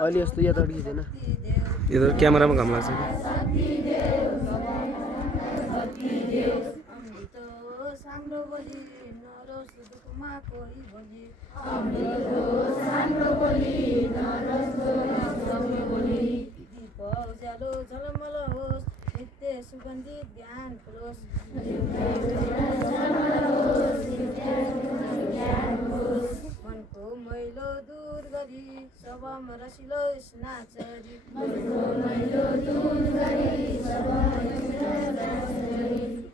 अहिले यस्तो यहाँ त अड्किँदैन यो त क्यामेरामा घाम लाग्छ उज्यालो झलमल होस् नित्य सुगन्धित ज्ञान फुलोस् मनको मैलो दूर गरी सबमा रसिलो स्नाचरी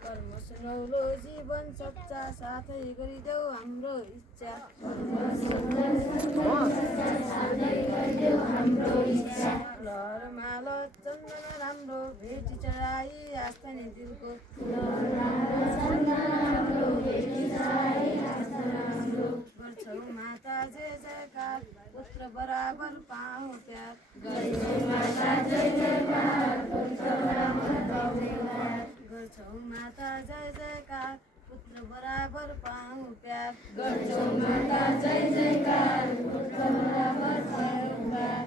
कर्म सुनौलो जीवन सच्चा साथै गरिदेऊ हाम्रो इच्छा लहर माल चन्दन राम्रो भेटी चढाई आस्था नि दिलको गर्छौ माता जय जयकार पुत्र बराबर पाऊ प्यार गर्छौ माता जय जयकार पुत्र बराबर पाऊ प्यार गर्छौ माता जय जयकार पुत्र बराबर पाऊ प्यार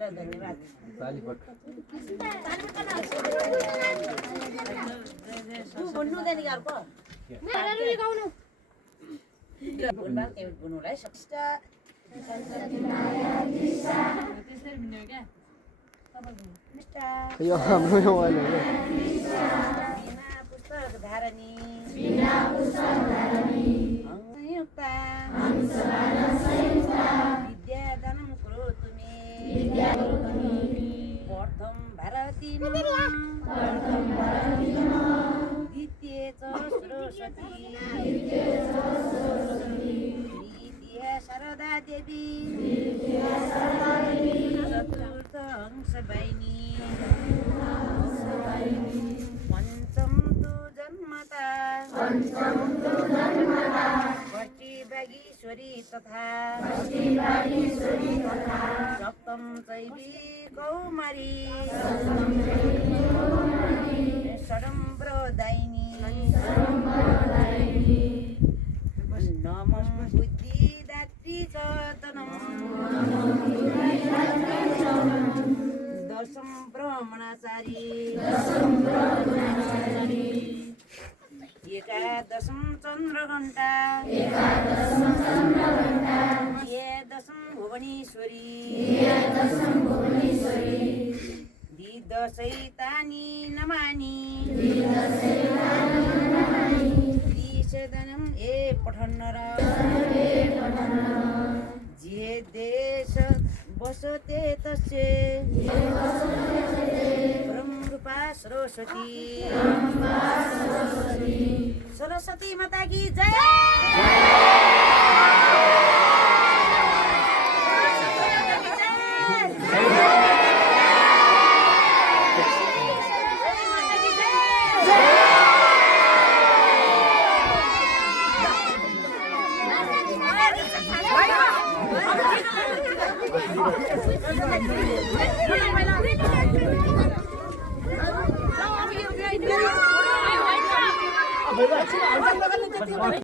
धन्यवाद यो हाम्रो यो वाले पुस्तक धारणी विद्यादानं करोतु मे प्रथम भारती द्वितीय च सरस्वती तृतीय शारदा देवी चतुर्थ हंसवाहिनी पञ्चम तु जन्मता षष्ठी बागीश्वरी तथा सप्तम चैवी कौमारी षडं प्रदायिनी नमः बुद्धिदात्री च दशम ब्रह्मणाचारी एकादशं चन्द्रघण्टा एकादशं भुवनेश्वरी द्विदशैतानि नमानि द्विशतनं ए पठन्नर जे देश बसते तस्य ब्रह्मरूपा सरस्वती सरस्वती माता की जय।